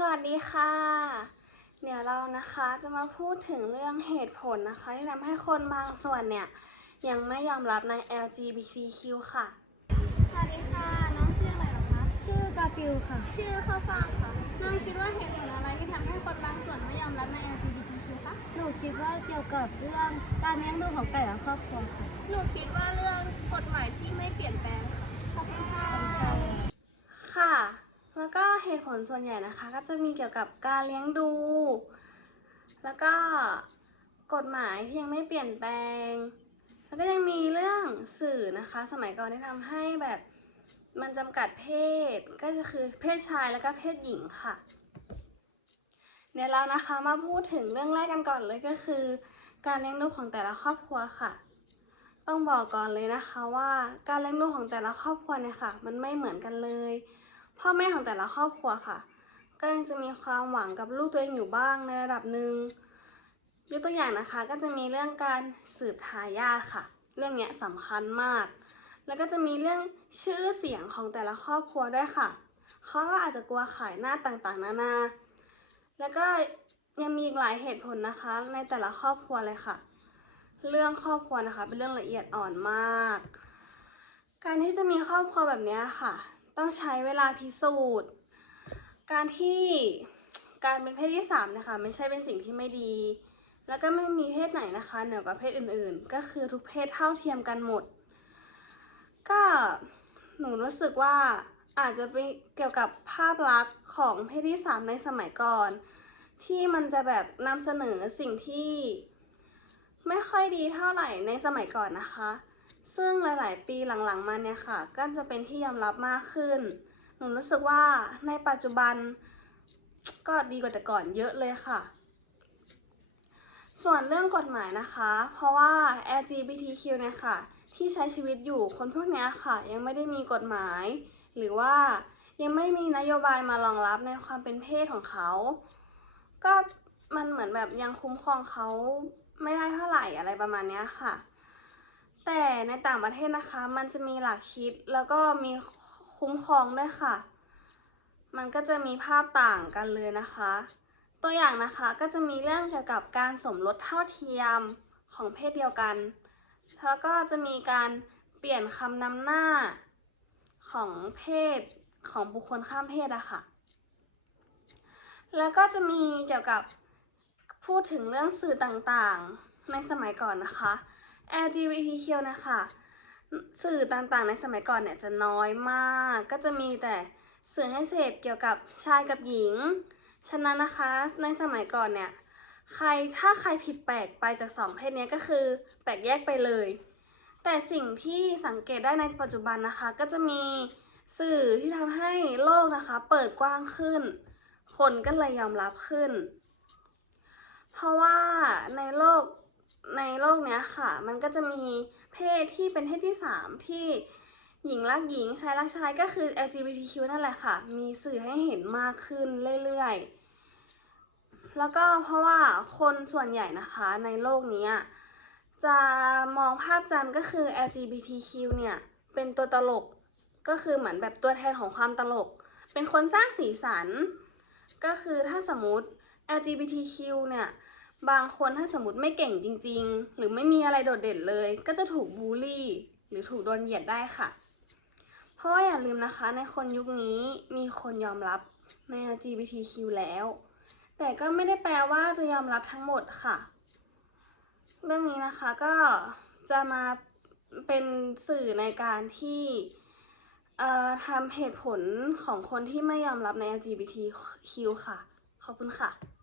สวัสดีค่ะ เดี๋ยวเรานะคะจะมาพูดถึงเรื่องเหตุผลนะคะ ที่ทำให้คนบางส่วนเนี่ย ยังไม่ยอมรับใน LGBTQ ค่ะ สวัสดีค่ะ น้องชื่ออะไรเหรอคะ ชื่อกาฟิวค่ะ ชื่อข้าวฟ่างค่ะ น้องคิดว่าเหตุผลอะไรที่ทำให้คนบางส่วนไม่ยอมรับใน LGBTQ คะ หนูคิดว่าเกี่ยวกับเรื่องการเลี้ยงดูของแต่ละครอบครัวค่ะ หนูคิดว่าเรื่องกฎหมายที่ไม่เปลี่ยนแปลงค่ะ ขอบคุณค่ะค่ะ แล้วก็เหตุผลส่วนใหญ่นะคะ ก็จะมีเกี่ยวกับการเลี้ยงดู แล้วก็กฎหมายที่ยังไม่เปลี่ยนแปลง แล้วก็ยังมีเรื่องสื่อนะคะ สมัยก่อนที่ทำให้แบบมันจำกัดเพศก็จะคือเพศชายแล้วก็เพศหญิงค่ะ เดี๋ยวเรานะคะมาพูดถึงเรื่องแรกกันก่อนเลยก็คือ การเลี้ยงดูของแต่ละครอบครัวค่ะ ต้องบอกก่อนเลยนะคะว่าการเลี้ยงดูของแต่ละครอบครัวเนี่ยค่ะ มันไม่เหมือนกันเลย พ่อแม่ของแต่ละครอบครัวค่ะ ก็ยังจะมีความหวังกับลูกตัวเองอยู่บ้างในระดับหนึ่งยกตัวอย่างนะคะก็จะมีเรื่องการสืบทายาทค่ะ เรื่องนี้สำคัญมาก แล้วก็จะมีเรื่องชื่อเสียงของแต่ละครอบครัวด้วยค่ะเขาก็อาจจะกลัวขายหน้าต่างๆ นานา แล้วก็ยังมีอีกหลายเหตุผลนะคะ ในแต่ละครอบครัวเลยค่ะ เรื่องครอบครัวนะคะ เป็นเรื่องละเอียดอ่อนมาก การที่จะมีครอบครัวแบบนี้ค่ะ ต้องใช้เวลาพิสูจน์ การที่การเป็นเพศที่สามนะคะไม่ใช่เป็นสิ่งที่ไม่ดี แล้วก็ไม่มีเพศไหนนะคะเหนือกว่าเพศอื่นๆ ก็คือทุกเพศเท่าเทียมกันหมด ก็หนูรู้สึกว่าอาจจะเป็นเกี่ยวกับภาพลักษณ์ของเพศที่สามในสมัยก่อน ที่มันจะแบบนำเสนอสิ่งที่ไม่ค่อยดีเท่าไหร่ในสมัยก่อนนะคะ ซึ่งหลาย ๆ ปีหลัง ๆ มาเนี่ยค่ะ ก็จะเป็นที่ยอมรับมากขึ้น หนูรู้สึกว่าในปัจจุบันก็ดีกว่าแต่ก่อนเยอะเลยค่ะ ส่วนเรื่องกฎหมายนะคะ เพราะว่า LGBTQ เนี่ยค่ะ ที่ใช้ชีวิตอยู่คนพวกเนี้ยค่ะ ยังไม่ได้มีกฎหมาย หรือว่ายังไม่มีนโยบายมารองรับในความเป็นเพศของเขา ก็มันเหมือนแบบยังคุ้มครองเขาไม่ได้เท่าไหร่อะไรประมาณเนี้ยค่ะ แต่ในต่างประเทศนะคะ มันจะมีหลักคิดแล้วก็มีคุ้มครองด้วยค่ะ มันก็จะมีภาพต่างกันเลยนะคะ ตัวอย่างนะคะก็จะมีเรื่องเกี่ยวกับการสมรสเท่าเทียมของเพศเดียวกัน แล้วก็จะมีการเปลี่ยนคำนำหน้าของเพศของบุคคลข้ามเพศอะค่ะ แล้วก็จะมีเกี่ยวกับพูดถึงเรื่องสื่อต่างๆในสมัยก่อนนะคะ LGBTQ นะคะ สื่อต่างๆในสมัยก่อนเนี่ยจะน้อยมาก ก็จะมีแต่สื่อให้เสพเกี่ยวกับชายกับหญิง ฉะนั้นนะคะในสมัยก่อนเนี่ย ใครถ้าใครผิดแปลกไปจากสองเพศนี้ก็คือแปลกแยกไปเลย แต่สิ่งที่สังเกตได้ในปัจจุบันนะคะ ก็จะมีสื่อที่ทำให้โลกนะคะ เปิดกว้างขึ้น คนก็เลยยอมรับขึ้น เพราะว่าในโลก ในโลกเนี้ยค่ะ มันก็จะมีเพศที่เป็นเพศที่สามที่หญิงรักหญิงชายรักชายก็คือ LGBTQ นั่นแหละค่ะ มีสื่อให้เห็นมากขึ้นเรื่อยๆ แล้วก็เพราะว่าคนส่วนใหญ่นะคะในโลกนี้จะมองภาพจำก็คือ LGBTQ เนี่ยเป็นตัวตลกก็คือเหมือนแบบตัวแทนของความตลก เป็นคนสร้างสีสัน ก็คือถ้าสมมติ LGBTQ เนี่ย บางคนถ้าสมมติไม่เก่งจริง ๆ หรือไม่มีอะไรโดดเด่นเลย ก็จะถูกบูลลี่ หรือถูกโดนเหยียดได้ค่ะ เพราะว่าอย่าลืมนะคะในคนยุคนี้มีคนยอมรับใน LGBTQ แล้ว แต่ก็ไม่ได้แปลว่าจะยอมรับทั้งหมดค่ะ เรื่องนี้นะคะก็จะมาเป็นสื่อในการที่ทำเหตุผลของคนที่ไม่ยอมรับใน LGBTQ ค่ะ ขอบคุณค่ะ